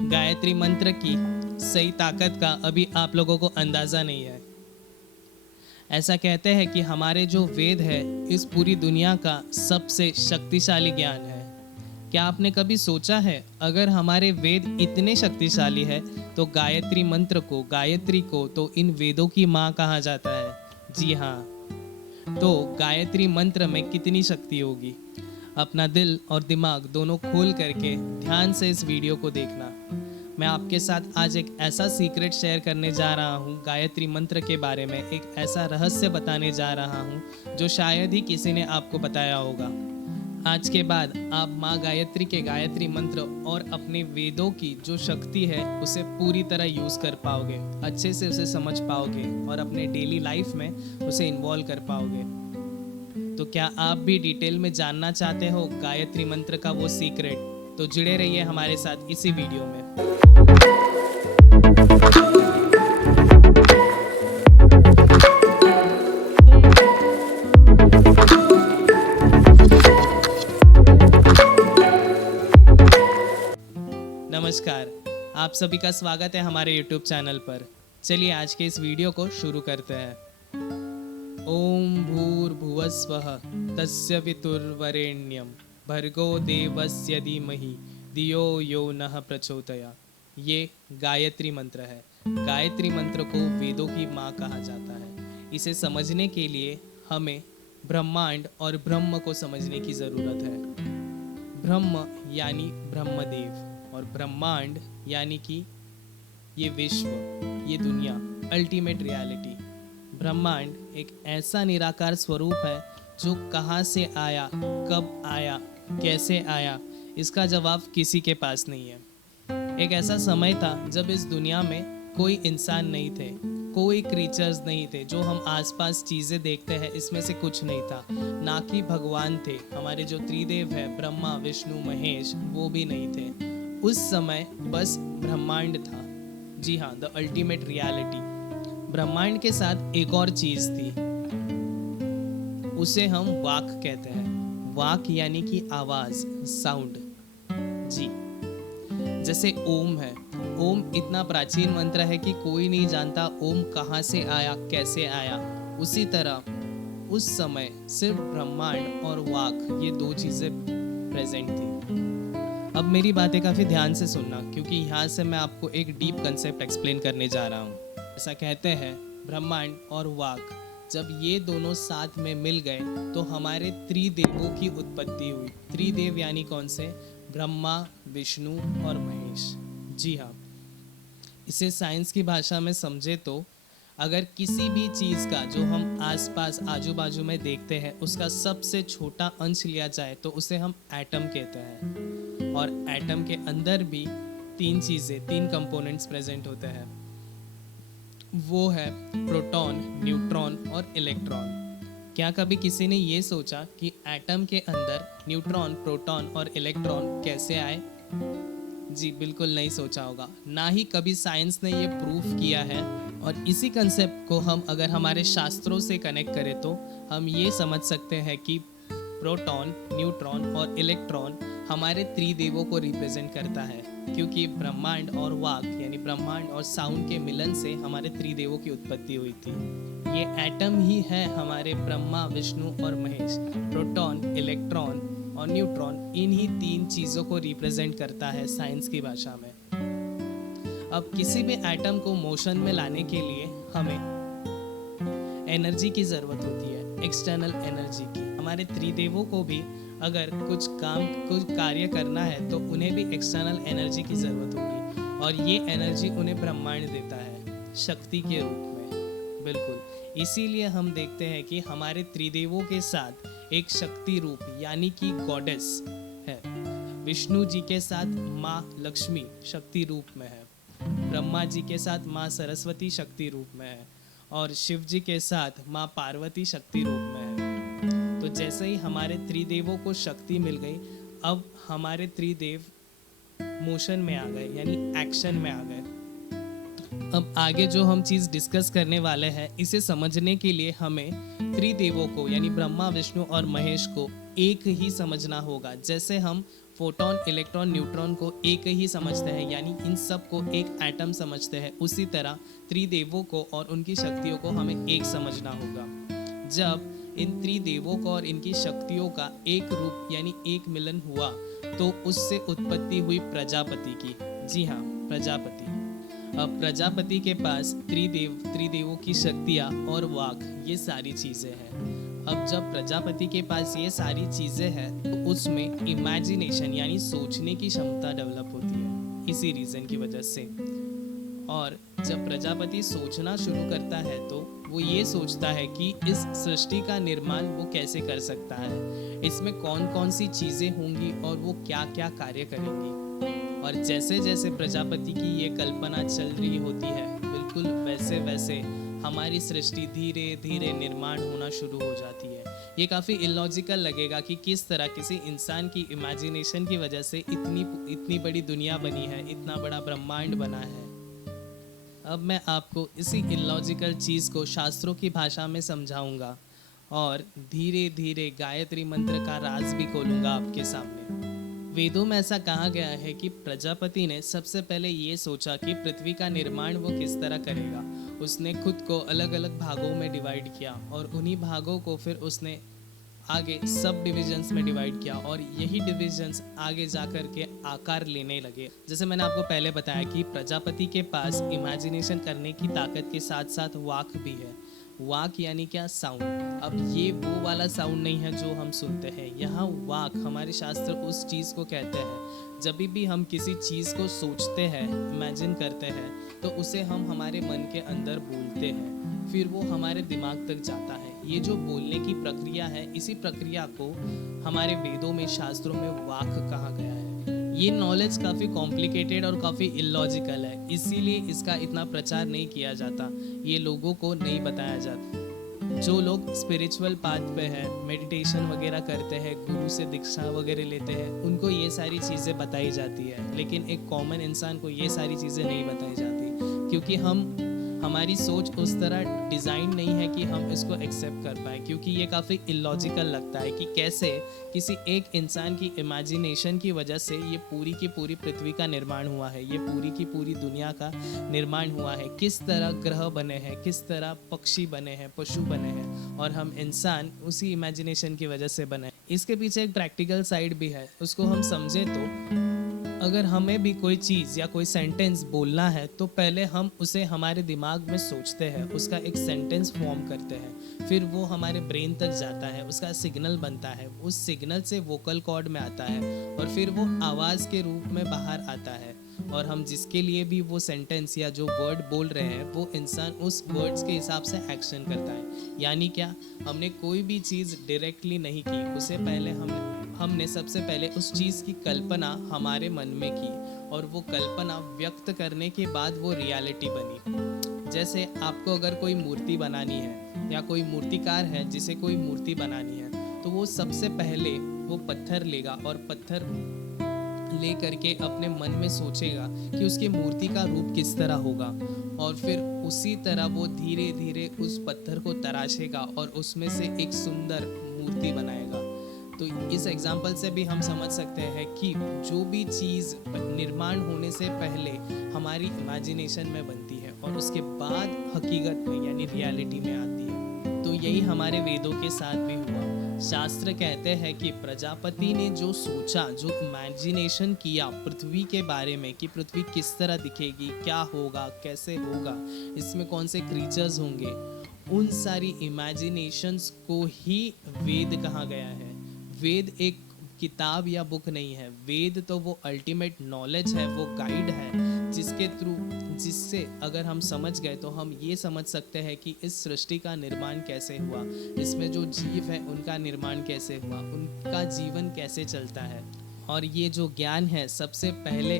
गायत्री मंत्र की सही ताकत का अभी आप लोगों को अंदाज़ा नहीं है। ऐसा कहते हैं कि हमारे जो वेद है इस पूरी दुनिया का सबसे शक्तिशाली ज्ञान है। क्या आपने कभी सोचा है अगर हमारे वेद इतने शक्तिशाली है तो गायत्री मंत्र को, गायत्री को तो इन वेदों की माँ कहा जाता है। जी हाँ, तो गायत्री मंत्र में कितनी शक्ति होगी। अपना दिल और दिमाग दोनों खोल करके ध्यान से इस वीडियो को देखना। मैं आपके साथ आज एक ऐसा सीक्रेट शेयर करने जा रहा हूँ, गायत्री मंत्र के बारे में एक ऐसा रहस्य बताने जा रहा हूँ जो शायद ही किसी ने आपको बताया होगा। आज के बाद आप माँ गायत्री के गायत्री मंत्र और अपने वेदों की जो शक्ति है उसे पूरी तरह यूज़ कर पाओगे, अच्छे से उसे समझ पाओगे और अपने डेली लाइफ में उसे इन्वॉल्व कर पाओगे। तो क्या आप भी डिटेल में जानना चाहते हो गायत्री मंत्र का वो सीक्रेट? तो जुड़े रहिए हमारे साथ इसी वीडियो में। नमस्कार, आप सभी का स्वागत है हमारे YouTube चैनल पर। चलिए आज के इस वीडियो को शुरू करते हैं। ओम भूर्भुवस्वः तस्य वितुर्वरेण्यं भर्गो देवस्य धीमहि धियो यो नः प्रचोदयात्। ये गायत्री मंत्र है। गायत्री मंत्र को वेदों की माँ कहा जाता है। इसे समझने के लिए हमें ब्रह्मांड और ब्रह्म को समझने की ज़रूरत है। ब्रह्म यानी ब्रह्मदेव और ब्रह्मांड यानी कि ये विश्व, ये दुनिया, अल्टीमेट रियलिटी। ब्रह्मांड एक ऐसा निराकार स्वरूप है जो कहाँ से आया, कब आया, कैसे आया, इसका जवाब किसी के पास नहीं है। एक ऐसा समय था जब इस दुनिया में कोई इंसान नहीं थे, कोई क्रीचर्स नहीं थे। जो हम आसपास चीज़ें देखते हैं इसमें से कुछ नहीं था। ना कि भगवान थे, हमारे जो त्रिदेव है ब्रह्मा विष्णु महेश, वो भी नहीं थे। उस समय बस ब्रह्मांड था। जी हाँ, द अल्टीमेट रियलिटी। ब्रह्मांड के साथ एक और चीज थी, उसे हम वाक कहते हैं। वाक यानी कि आवाज, साउंड। जी, जैसे ओम है। ओम इतना प्राचीन मंत्र है कि कोई नहीं जानता ओम कहाँ से आया, कैसे आया। उसी तरह उस समय सिर्फ ब्रह्मांड और वाक, ये दो चीजें प्रेजेंट थी। अब मेरी बातें काफ़ी ध्यान से सुनना, क्योंकि यहाँ से मैं आपको एक डीप कंसेप्ट एक्सप्लेन करने जा रहा हूँ। ऐसा कहते हैं ब्रह्मांड और वाक जब ये दोनों साथ में मिल गए तो हमारे त्रिदेवों की उत्पत्ति हुई। त्रिदेव यानी कौन से? ब्रह्मा विष्णु और महेश। जी हाँ, इसे साइंस की भाषा में समझे तो अगर किसी भी चीज़ का जो हम आसपास आजू बाजू में देखते हैं उसका सबसे छोटा अंश लिया जाए तो उसे हम एटम कहते हैं। और एटम के अंदर भी तीन चीज़ें, तीन कंपोनेंट्स प्रेजेंट होते हैं। वो है प्रोटॉन, न्यूट्रॉन और इलेक्ट्रॉन। क्या कभी किसी ने ये सोचा कि एटम के अंदर न्यूट्रॉन, प्रोटॉन और इलेक्ट्रॉन कैसे आए? जी बिल्कुल नहीं सोचा होगा। ना ही कभी साइंस ने ये प्रूफ किया है। और इसी कंसेप्ट को हम अगर हमारे शास्त्रों से कनेक्ट करें तो हम ये समझ सकते हैं कि प्रोटॉन, न्यूट्रॉन और इलेक्ट्रॉन हमारे त्रिदेवों को रिप्रेजेंट करता है, क्योंकि ब्रह्मांड और वाक यानी ब्रह्मांड और साउंड के मिलन से हमारे त्रिदेवों की उत्पत्ति हुई थी। ये एटम ही है हमारे ब्रह्मा विष्णु और महेश। प्रोटॉन, इलेक्ट्रॉन और न्यूट्रॉन, इन्हीं तीन चीज़ों को रिप्रेजेंट करता है साइंस की भाषा में। अब किसी भी एटम को मोशन में लाने के लिए हमें एनर्जी की ज़रूरत होती है, एक्सटर्नल एनर्जी की। हमारे त्रिदेवों को भी अगर कुछ कार्य करना है तो उन्हें भी एक्सटर्नल एनर्जी की ज़रूरत होगी, और ये एनर्जी उन्हें ब्रह्मांड देता है शक्ति के रूप में। बिल्कुल, इसीलिए हम देखते हैं कि हमारे त्रिदेवों के साथ एक शक्ति रूप यानी कि गॉडेस है। विष्णु जी के साथ माँ लक्ष्मी शक्ति रूप में है, ब्रह्मा जी के साथ माँ सरस्वती शक्ति रूप में है, और शिव जी के साथ माँ पार्वती शक्ति रूप में है। तो जैसे ही हमारे त्रिदेवों को शक्ति मिल गई, अब हमारे त्रिदेव मोशन में आ गए, यानी एक्शन में आ गए। अब आगे जो हम चीज़ डिस्कस करने वाले हैं, इसे समझने के लिए हमें त्रिदेवों को यानी ब्रह्मा विष्णु और महेश को एक ही समझना होगा। जैसे हम फोटोन, इलेक्ट्रॉन, न्यूट्रॉन को एक ही समझते हैं, यानी इन सब को एक एटम समझते हैं, उसी तरह त्रिदेवों को और उनकी शक्तियों को हमें एक समझना होगा। जब इन त्रिदेवों को और इनकी शक्तियों का एक रूप यानी एक मिलन हुआ तो उससे उत्पत्ति हुई प्रजापति की। जी हाँ, प्रजापति। अब प्रजापति के पास त्रिदेवों की शक्तियाँ और वाक, ये सारी चीज़ें हैं। अब जब प्रजापति के पास ये सारी चीज़ें हैं तो उसमें इमेजिनेशन यानी सोचने की क्षमता डेवलप होती है, इसी रीज़न की वजह से। और जब प्रजापति सोचना शुरू करता है तो वो ये सोचता है कि इस सृष्टि का निर्माण वो कैसे कर सकता है, इसमें कौन कौन सी चीज़ें होंगी और वो क्या क्या कार्य करेंगी। और जैसे जैसे प्रजापति की ये कल्पना चल रही होती है, बिल्कुल वैसे वैसे हमारी सृष्टि धीरे धीरे निर्माण होना शुरू हो जाती है। ये काफ़ी इलॉजिकल लगेगा कि किस तरह किसी इंसान की इमेजिनेशन की वजह से इतनी बड़ी दुनिया बनी है, इतना बड़ा ब्रह्मांड बना है। अब मैं आपको इसी इलॉजिकल चीज़ को शास्त्रों की भाषा में समझाऊंगा और धीरे धीरे गायत्री मंत्र का राज भी खोलूंगा आपके सामने। वेदों में ऐसा कहा गया है कि प्रजापति ने सबसे पहले ये सोचा कि पृथ्वी का निर्माण वो किस तरह करेगा। उसने खुद को अलग अलग भागों में डिवाइड किया और उन्हीं भागों को फिर उसने आगे सब डिविजन्स में डिवाइड किया और यही डिविजन्स आगे जा कर के आकार लेने लगे। जैसे मैंने आपको पहले बताया कि प्रजापति के पास इमेजिनेशन करने की ताकत के साथ साथ वाक भी है। वाक यानी क्या? साउंड। अब ये वो वाला साउंड नहीं है जो हम सुनते हैं। यहाँ वाक, हमारे शास्त्र उस चीज़ को कहते हैं जब भी हम किसी चीज़ को सोचते हैं, इमेजिन करते हैं, तो उसे हम हमारे मन के अंदर बोलते हैं, फिर वो हमारे दिमाग तक जाता है। ये जो बोलने की प्रक्रिया है, इसी प्रक्रिया को हमारे वेदों में, शास्त्रों में वाक कहा गया है। ये नॉलेज काफ़ी कॉम्प्लिकेटेड और काफ़ी इलॉजिकल है, इसीलिए इसका इतना प्रचार नहीं किया जाता, ये लोगों को नहीं बताया जाता। जो लोग स्पिरिचुअल पाथ पे हैं, मेडिटेशन वगैरह करते हैं, गुरु से दीक्षा वगैरह लेते हैं, उनको ये सारी चीज़ें बताई जाती है, लेकिन एक कॉमन इंसान को ये सारी चीज़ें नहीं बताई जाती, क्योंकि हमारी सोच उस तरह डिज़ाइन नहीं है कि हम इसको एक्सेप्ट कर पाए। क्योंकि ये काफ़ी इलॉजिकल लगता है कि कैसे किसी एक इंसान की इमेजिनेशन की वजह से ये पूरी की पूरी पृथ्वी का निर्माण हुआ है, ये पूरी की पूरी दुनिया का निर्माण हुआ है, किस तरह ग्रह बने हैं, किस तरह पक्षी बने हैं, पशु बने हैं, और हम इंसान उसी इमेजिनेशन की वजह से बने। इसके पीछे एक प्रैक्टिकल साइड भी है, उसको हम समझें तो अगर हमें भी कोई चीज़ या कोई सेंटेंस बोलना है तो पहले हम उसे हमारे दिमाग में सोचते हैं, उसका एक सेंटेंस फॉर्म करते हैं, फिर वो हमारे ब्रेन तक जाता है, उसका सिग्नल बनता है, उस सिग्नल से वोकल कॉर्ड में आता है और फिर वो आवाज़ के रूप में बाहर आता है, और हम जिसके लिए भी वो सेंटेंस या जो वर्ड बोल रहे हैं वो इंसान उस वर्ड्स के हिसाब से एक्शन करता है। यानी क्या, हमने कोई भी चीज़ डायरेक्टली नहीं की, उसे पहले हमने सबसे पहले उस चीज़ की कल्पना हमारे मन में की और वो कल्पना व्यक्त करने के बाद वो रियलिटी बनी। जैसे आपको अगर कोई मूर्ति बनानी है या कोई मूर्तिकार है जिसे कोई मूर्ति बनानी है, तो वो सबसे पहले वो पत्थर लेगा और पत्थर ले करके अपने मन में सोचेगा कि उसकी मूर्ति का रूप किस तरह होगा, और फिर उसी तरह वो धीरे धीरे उस पत्थर को तराशेगा और उसमें से एक सुंदर मूर्ति बनाएगा। तो इस एग्जाम्पल से भी हम समझ सकते हैं कि जो भी चीज़ निर्माण होने से पहले हमारी इमेजिनेशन में बनती है और उसके बाद हकीकत में यानी रियलिटी में आती है। तो यही हमारे वेदों के साथ भी हुआ। शास्त्र कहते हैं कि प्रजापति ने जो सोचा, जो इमेजिनेशन किया पृथ्वी के बारे में कि पृथ्वी किस तरह दिखेगी, क्या होगा, कैसे होगा, इसमें कौन से क्रीचर्स होंगे, उन सारी इमेजिनेशंस को ही वेद कहा गया है। वेद एक किताब या बुक नहीं है, वेद तो वो अल्टीमेट नॉलेज है, वो गाइड है जिससे अगर हम समझ गए तो हम ये समझ सकते हैं कि इस सृष्टि का निर्माण कैसे हुआ, इसमें जो जीव है उनका निर्माण कैसे हुआ, उनका जीवन कैसे चलता है। और ये जो ज्ञान है सबसे पहले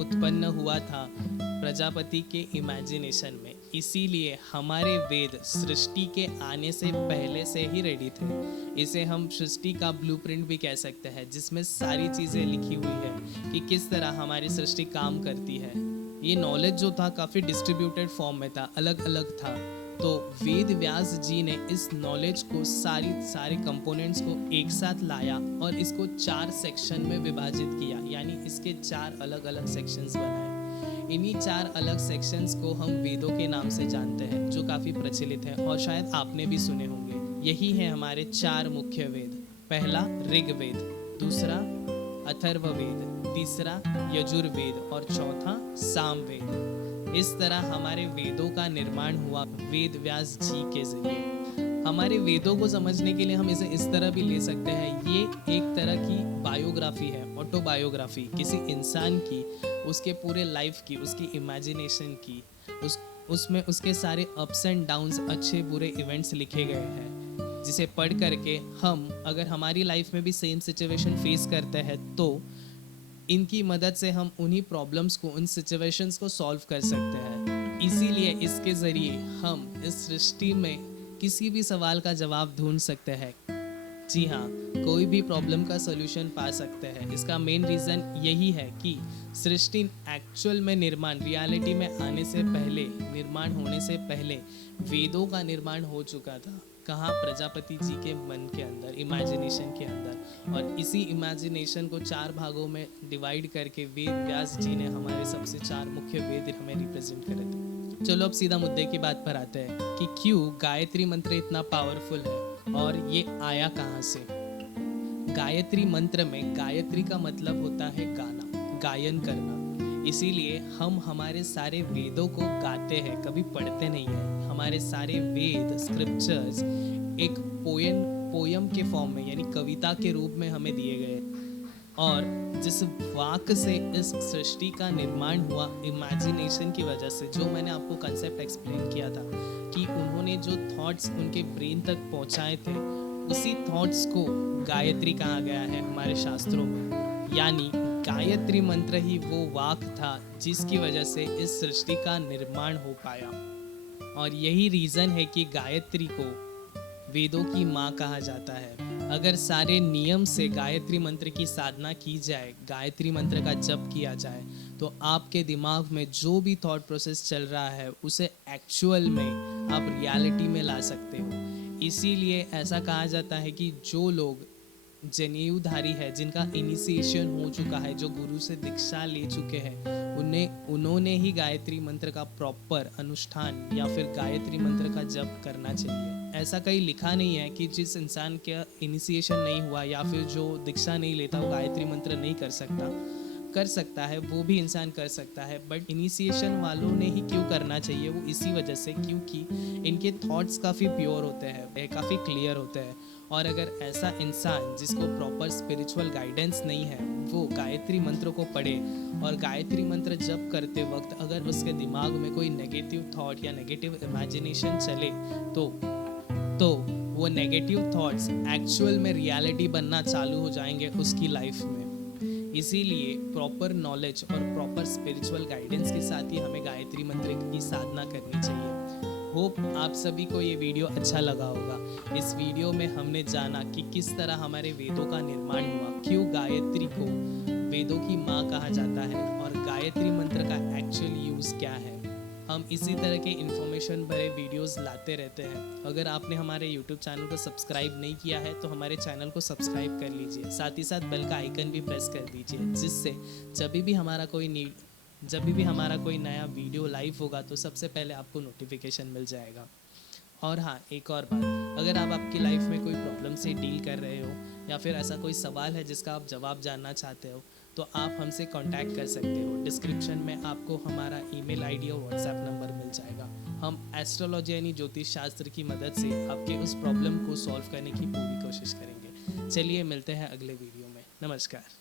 उत्पन्न हुआ था प्रजापति के इमेजिनेशन में, इसीलिए हमारे वेद सृष्टि के आने से पहले से ही रेडी थे। इसे हम सृष्टि का ब्लूप्रिंट भी कह सकते हैं, जिसमें सारी चीज़ें लिखी हुई है कि किस तरह हमारी सृष्टि काम करती है। ये नॉलेज जो था काफ़ी डिस्ट्रीब्यूटेड फॉर्म में था, अलग अलग था, तो वेद व्यास जी ने इस नॉलेज को सारे कंपोनेंट्स को एक साथ लाया और इसको 4 सेक्शन में विभाजित किया, यानी इसके 4 अलग अलग सेक्शंस बनाए। इन्हीं 4 अलग सेक्शंस को हम वेदों के नाम से जानते हैं, जो काफ़ी प्रचलित है और शायद आपने भी सुने होंगे। यही है हमारे 4 मुख्य वेद। पहला ऋग्वेद, दूसरा अथर्ववेद, तीसरा यजुर्वेद और चौथा सामवेद। इस तरह हमारे वेदों का निर्माण हुआ वेद व्यास जी के जरिए। हमारे वेदों को समझने के लिए हम इसे इस तरह भी ले सकते हैं, ये एक तरह की बायोग्राफी है, ऑटोबायोग्राफी किसी इंसान की, उसके पूरे लाइफ की, उसकी इमेजिनेशन की, उसमें उसके सारे अप्स एंड डाउन्स, अच्छे बुरे इवेंट्स लिखे गए हैं, जिसे पढ़ करके हम अगर हमारी लाइफ में भी सेम सिचुएशन फेस करते हैं तो इनकी मदद से हम उन्हीं प्रॉब्लम्स को, उन सिचुएशंस को सॉल्व कर सकते हैं। इसीलिए इसके ज़रिए हम इस सृष्टि में किसी भी सवाल का जवाब ढूंढ सकते हैं। जी हाँ, कोई भी प्रॉब्लम का सॉल्यूशन पा सकते हैं। इसका मेन रीज़न यही है कि सृष्टि एक्चुअल में निर्माण, रियलिटी में आने से पहले, निर्माण होने से पहले वेदों का निर्माण हो चुका था। कहाँ? प्रजापति जी के मन के अंदर, इमेजिनेशन के अंदर। और इसी इमेजिनेशन को 4 भागों में डिवाइड करके वेद व्यास जी ने हमारे सबसे 4 मुख्य वेद हमें रिप्रेजेंट करे थे। चलो अब सीधा मुद्दे की बात पर आते हैं कि क्यों गायत्री मंत्र इतना पावरफुल है और ये आया कहाँ से। गायत्री मंत्र में गायत्री का मतलब होता है गाना, गायन करना। इसीलिए हम हमारे सारे वेदों को गाते हैं, कभी पढ़ते नहीं हैं। हमारे सारे वेद, स्क्रिप्चर्स एक पोयम के फॉर्म में, यानी कविता के रूप में हमें दिए गए। और जिस वाक से इस सृष्टि का निर्माण हुआ, इमेजिनेशन की वजह से, जो मैंने आपको कंसेप्ट एक्सप्लेन किया था कि उन्होंने जो थॉट्स उनके ब्रेन तक पहुंचाए थे, उसी थॉट्स को गायत्री कहा गया है हमारे शास्त्रों में। यानी गायत्री मंत्र ही वो वाक था जिसकी वजह से इस सृष्टि का निर्माण हो पाया। और यही रीज़न है कि गायत्री को वेदों की माँ कहा जाता है। अगर सारे नियम से गायत्री मंत्र की साधना की जाए, गायत्री मंत्र का जप किया जाए, तो आपके दिमाग में जो भी थॉट प्रोसेस चल रहा है उसे एक्चुअल में आप रियलिटी में ला सकते हो। इसीलिए ऐसा कहा जाता है कि जो लोग जनेऊधारी है, जिनका इनिशिएशन हो चुका है, जो गुरु से दीक्षा ले चुके हैं, उन्होंने ही गायत्री मंत्र का प्रॉपर अनुष्ठान या फिर गायत्री मंत्र का जप करना चाहिए। ऐसा कहीं लिखा नहीं है कि जिस इंसान का इनिशिएशन नहीं हुआ या फिर जो दीक्षा नहीं लेता वो गायत्री मंत्र नहीं कर सकता है, वो भी इंसान कर सकता है। बट इनिशिएशन वालों ने ही क्यों करना चाहिए, वो इसी वजह से क्योंकि इनके थॉट्स काफ़ी प्योर होते हैं, काफ़ी क्लियर होते हैं। और अगर ऐसा इंसान जिसको प्रॉपर स्पिरिचुअल गाइडेंस नहीं है, वो गायत्री मंत्र को पढ़े और गायत्री मंत्र जप करते वक्त अगर उसके दिमाग में कोई नेगेटिव थॉट या नेगेटिव इमेजिनेशन चले तो वो नेगेटिव थॉट्स एक्चुअल में रियलिटी बनना चालू हो जाएंगे उसकी लाइफ में। इसीलिए प्रॉपर नॉलेज और प्रॉपर स्पिरिचुअल गाइडेंस के साथ ही हमें गायत्री मंत्र की साधना करनी चाहिए। होप आप सभी को ये वीडियो अच्छा लगा होगा। इस वीडियो में हमने जाना कि किस तरह हमारे वेदों का निर्माण हुआ, क्यों गायत्री को वेदों की माँ कहा जाता है और गायत्री मंत्र का एक्चुअल यूज़ क्या है। हम इसी तरह के इन्फॉर्मेशन भरे वीडियोस लाते रहते हैं। अगर आपने हमारे यूट्यूब चैनल को सब्सक्राइब नहीं किया है तो हमारे चैनल को सब्सक्राइब कर लीजिए, साथ ही साथ बेल का आइकन भी प्रेस कर दीजिए, जिससे जब भी हमारा कोई नया वीडियो लाइव होगा तो सबसे पहले आपको नोटिफिकेशन मिल जाएगा। और हाँ, एक और बात, अगर आप आपकी लाइफ में कोई प्रॉब्लम से डील कर रहे हो या फिर ऐसा कोई सवाल है जिसका आप जवाब जानना चाहते हो, तो आप हमसे कांटेक्ट कर सकते हो। डिस्क्रिप्शन में आपको हमारा ईमेल आईडी और व्हाट्सएप नंबर मिल जाएगा। हम एस्ट्रोलॉजी यानी ज्योतिष शास्त्र की मदद से आपके उस प्रॉब्लम को सॉल्व करने की पूरी कोशिश करेंगे। चलिए मिलते हैं अगले वीडियो में। नमस्कार।